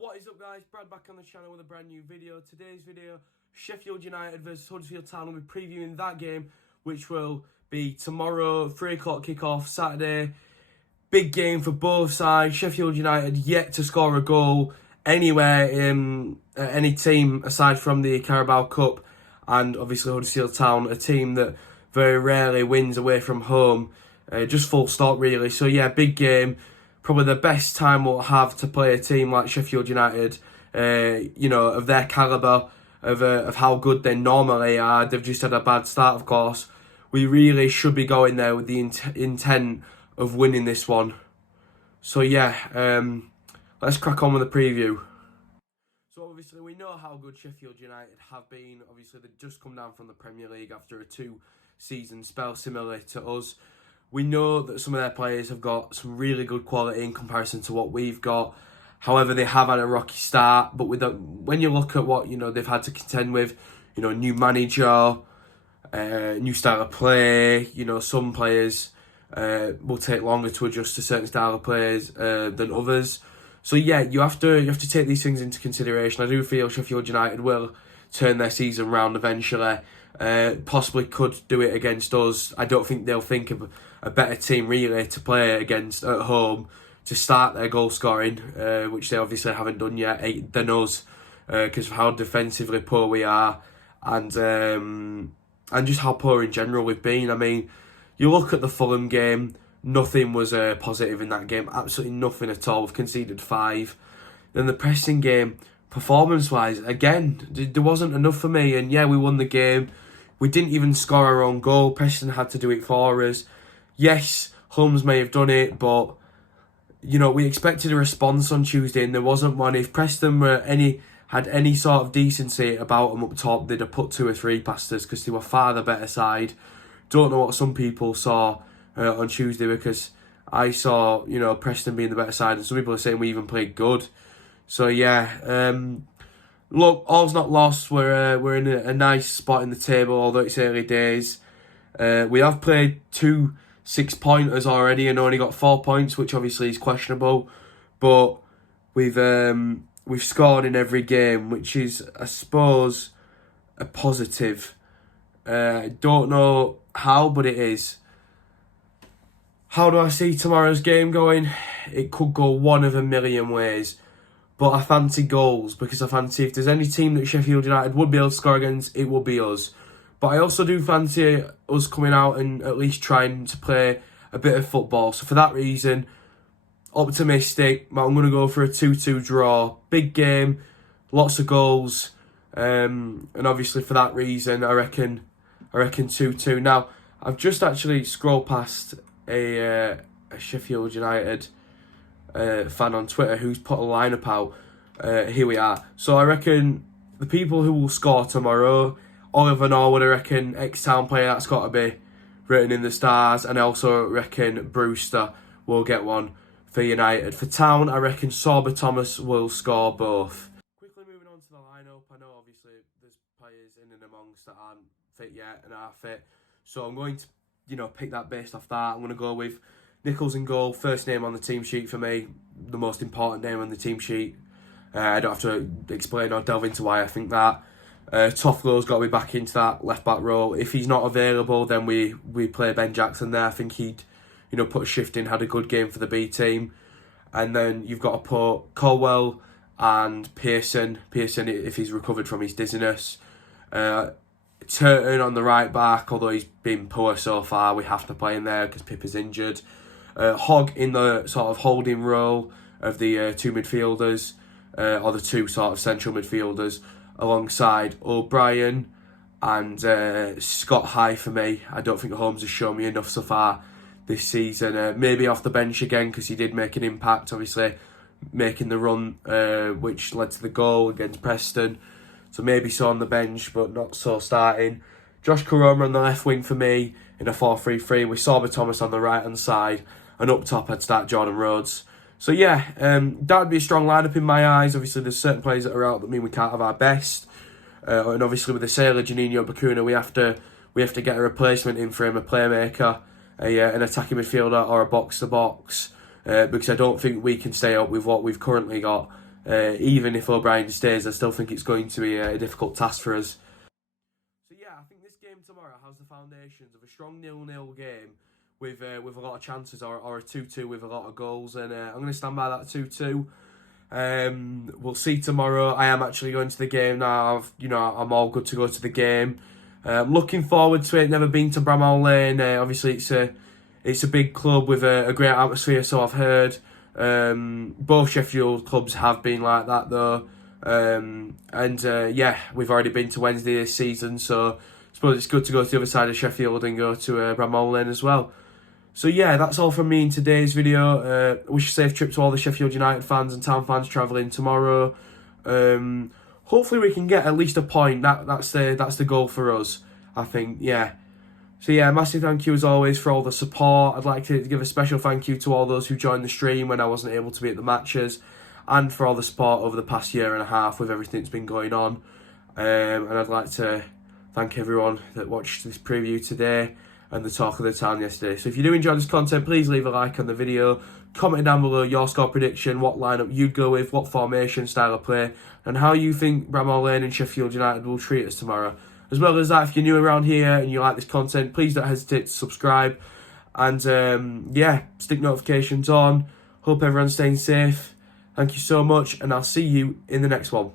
What is up, guys? Brad back on the channel with a brand new video. Today's video, Sheffield United versus Huddersfield Town. We'll be previewing that game, which will be tomorrow, 3 o'clock kickoff, Saturday. Big game for both sides. Sheffield United yet to score a goal anywhere in any team aside from the Carabao Cup, and obviously Huddersfield Town, a team that very rarely wins away from home. Just full stop, really. So yeah, big game. Probably the best time we'll have to play a team like Sheffield United, of their calibre, of how good they normally are. They've just had a bad start, of course. We really should be going there with the intent of winning this one. So yeah, let's crack on with the preview. So obviously we know how good Sheffield United have been. Obviously they've just come down from the Premier League after a 2-season spell similar to us. We know that some of their players have got some really good quality in comparison to what we've got. However, they have had a rocky start. But when you look at what they've had to contend with, new manager, new style of play. Some players will take longer to adjust to certain style of players than others. So yeah, you have to take these things into consideration. I do feel Sheffield United will turn their season round eventually. Possibly could do it against us. I don't think they'll think of a better team really to play against at home to start their goal scoring, which they obviously haven't done yet, than us, because of how defensively poor we are, and just how poor in general we've been. I mean, you look at the Fulham game, nothing was positive in that game, absolutely nothing at all. We've conceded 5. Then the Preston game, performance-wise, again, there wasn't enough for me, and yeah, we won the game. We didn't even score our own goal. Preston had to do it for us. Yes, Holmes may have done it, but we expected a response on Tuesday, and there wasn't one. If Preston had any sort of decency about them up top, they'd have put 2 or 3 past us because they were far the better side. Don't know what some people saw on Tuesday, because I saw Preston being the better side, and some people are saying we even played good. So yeah, look, all's not lost. We're in a nice spot in the table, although it's early days. We have played 2 6-pointers already and only got 4 points, which obviously is questionable. But we've scored in every game, which is, I suppose, a positive. I don't know how, but it is. How do I see tomorrow's game going? It could go one of a million ways. But I fancy goals, because I fancy if there's any team that Sheffield United would be able to score against, it will be us. But I also do fancy us coming out and at least trying to play a bit of football. So for that reason, optimistic, but I'm going to go for a 2-2 draw. Big game, lots of goals. And obviously for that reason, I reckon 2-2. Now, I've just actually scrolled past a Sheffield United fan on Twitter who's put a lineup out. Here we are. So I reckon the people who will score tomorrow: Oliver Norwood, I reckon, ex-Town player, that's got to be written in the stars. And I also reckon Brewster will get one for United. For Town, I reckon Sorba Thomas will score both. Quickly moving on to the lineup. I know obviously there's players in and amongst that aren't fit yet and are fit. So I'm going to, pick that based off that. I'm going to go with Nichols in goal, first name on the team sheet for me, the most important name on the team sheet. I don't have to explain or delve into why I think that. Toffolo's got to be back into that left back role. If he's not available, then we play Ben Jackson there. I think he'd put a shift in, had a good game for the B team. And then you've got to put Colwell and Pearson if he's recovered from his dizziness. Turton on the right back, although he's been poor so far, we have to play him there because Pippa's injured. Hogg in the sort of holding role of the 2 midfielders, or the 2 sort of central midfielders, alongside O'Brien and Scott High for me. I don't think Holmes has shown me enough so far this season. Maybe off the bench again, because he did make an impact, obviously, making the run which led to the goal against Preston. So maybe so on the bench, but not so starting. Josh Koroma on the left wing for me in a 4-3-3 with Sorba Thomas on the right-hand side. And up top, I'd start Jordan Rhodes. So yeah, that would be a strong lineup in my eyes. Obviously, there's certain players that are out that mean we can't have our best. And obviously, with the sale of Juninho Bacuna, we have to get a replacement in for him, a playmaker, an attacking midfielder, or a box-to-box. Because I don't think we can stay up with what we've currently got. Even if O'Brien stays, I still think it's going to be a difficult task for us. So yeah, I think this game tomorrow has the foundations of a strong 0-0 game with a lot of chances, or a 2-2 with a lot of goals, and I'm going to stand by that 2-2. We'll see tomorrow. I am actually going to the game now. I'm all good to go to the game. Looking forward to it. Never been to Bramall Lane. Obviously, it's a big club with a great atmosphere, so I've heard. Both Sheffield clubs have been like that though. Yeah, we've already been to Wednesday this season, so I suppose it's good to go to the other side of Sheffield and go to Bramall Lane as well. So yeah, that's all from me in today's video. Wish a safe trip to all the Sheffield United fans and town fans travelling tomorrow. Hopefully we can get at least a point. That's the goal for us, I think. Yeah. So yeah, massive thank you as always for all the support. I'd like to give a special thank you to all those who joined the stream when I wasn't able to be at the matches, and for all the support over the past year and a half with everything that's been going on. And I'd like to thank everyone that watched this preview today and the talk of the town yesterday. So if you do enjoy this content, please leave a like on the video, comment down below your score prediction, what lineup you'd go with, what formation, style of play, and how you think Bramall Lane and Sheffield United will treat us tomorrow. As well as that, if you're new around here and you like this content, please don't hesitate to subscribe. And yeah, stick notifications on. Hope everyone's staying safe. Thank you so much, and I'll see you in the next one.